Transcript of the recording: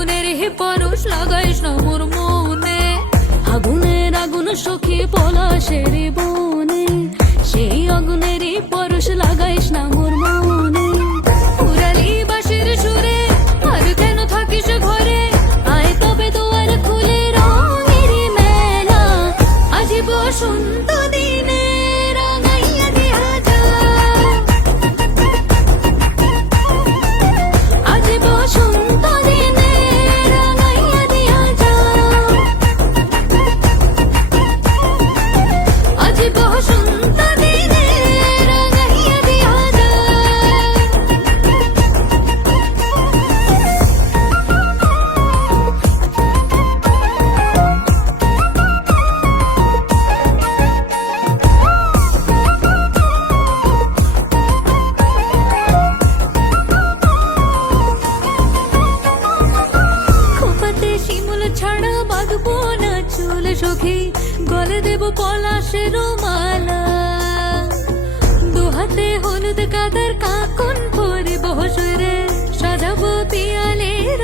আগুনের হে পরশ লাগাইস না মোর মনে, আগুনের আগুন সখী পলাশের বনে, সেই আগুনেরই পরশ লাগাইস না মোর মনে। পুরালি বাঁশির সুরে আর কেন থাকিস ঘরে, আয় তবে দুয়ার খুলে রঙের মেলা, আজি বসন্ত দিনে রাঙাইয়া দিয়া যা, আজি বসন্ত দিনে রাঙাইয়া দিয়া যা, আজি বসন্ত দিনে রাঙাইয়া দিয়া যা। খোপাতে শিমুল ছাড়া বাঁধবো না চুল সখী, গলে দেব পলাশের মালা, দুহাতে হলুদ কাদার কাকন পরিব সুরে, সাজাবো পিয়ালের